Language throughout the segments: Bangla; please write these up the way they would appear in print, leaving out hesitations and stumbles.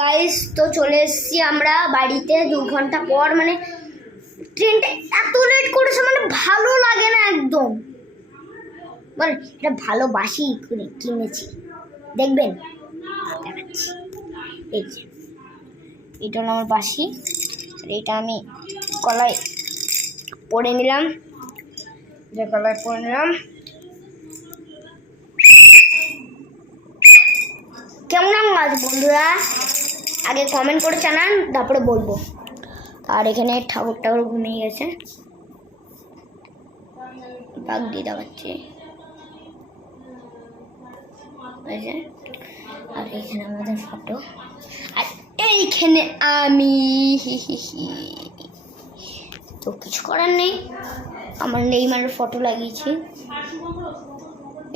গাইস তো চলে এসেছি আমরা বাড়িতে 2 ঘন্টা পর। মানে ট্রেনটা এত লেট করেছে, মানে ভালো লাগে না একদম। বল এটা ভালোবাসি করে কিনেছি, দেখবেন দেখাচ্ছি। এই যে এটা হলো আমার বাসি, এটা আমি কলাই পরে নিলাম, কেমন আজ বন্ধুরা আগে কমেন্ট করে জানান, তারপরে বলবো। আর এখানে ঠাকুর ঘুমিয়ে গেছে, বাঘ দিয়ে দেখাচ্ছি। আর এখানে আমাদের ফটো, আর এইখানে আমি তো কিছু করার নেই, আমার নেইমারের ফটো লাগিয়েছি।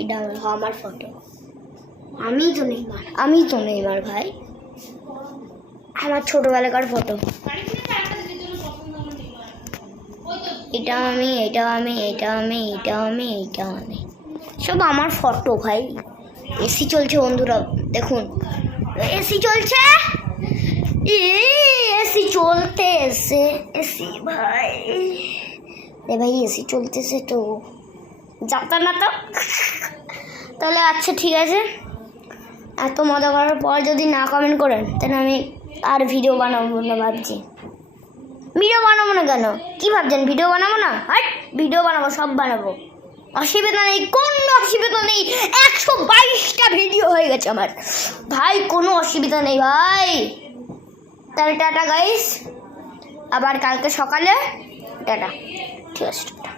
এটা হলো আমার ফটো, আমি তো নেইমার ভাই, আমার ছোটবেলাকার ফটো। এটা আমি সব আমার ফটো ভাই। এসি চলছে বন্ধুরা, দেখুন এসি চলছে, এসি চলতেছে, এসি ভাই রে ভাই, এসি চলতেছে তো যাতা না তো। তাহলে আচ্ছা ঠিক আছে, এত মজা করার পর যদি না কমেন্ট করেন তাহলে আমি আর ভিডিও বানাবো না। ভাবছি ভিডিও বানাবো না কেন, কি ভাবছেন ভিডিও বানাবো না? আর ভিডিও বানাবো, সব বানাবো, অসুবিধা নেই, কোনো অসুবিধা নেই। 122টা ভিডিও হয়ে গেছে আমার ভাই, কোনো অসুবিধা নেই ভাই। তাহলে টাটা গাইস, আবার কালকে সকালে টাটা, ঠিক আছে টাটা।